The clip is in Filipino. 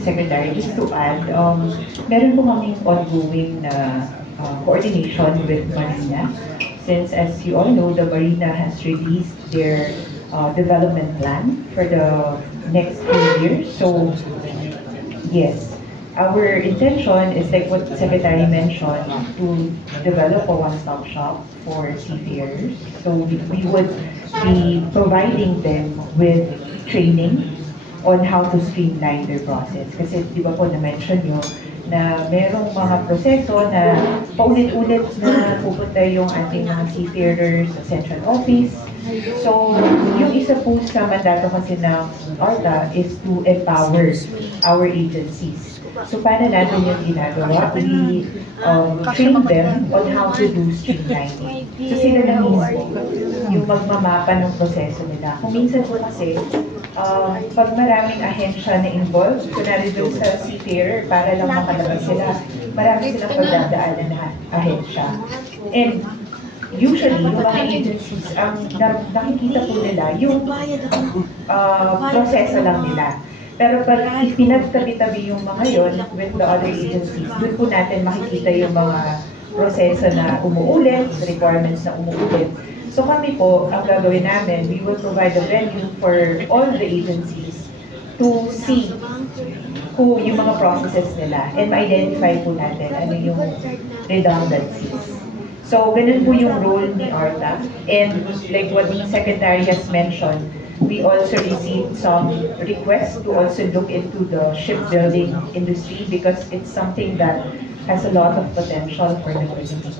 Secretary, just to add, meron po kaming ongoing na coordination with Marina. Since, as you all know, the Marina has released their development plan for the next few years. So, yes, our intention is like what the Secretary mentioned, to develop a one-stop shop for seafarers. So we would be providing them with training on how to streamline their process. Kasi di ba po na-mention nyo na merong mga proseso na paulit-ulit na pupunta yung ating mga seafarers sa central office. So, yung isa po sa mandato kasi ng ARTA is to empower our agencies. So, paano natin yung ginagawa? We train them on how to do streamlining. So, sila na mismo yung magmamapa ng proseso nila. Kung minsan po kasi, pag maraming ahensya na involved, kunwari doon sa seafarer, para lang makalabas sila, marami silang pagdadaanan na ahensya. And usually, yung mga agencies, ang nakikita po nila, yung proseso lang nila. Pero pag pinagtabi-tabi yung mga yon with the other agencies, doon po natin makikita yung mga proseso na umuulit, requirements na umuulit. So kami po, ang gagawin namin, we will provide a venue for all the agencies to see kung yung mga processes nila and ma-identify po natin ano yung redundancies. So, ganun po yung role ni ARTA. And like what the Secretary has mentioned, we also received some requests to also look into the shipbuilding industry because it's something that has a lot of potential for the Philippines.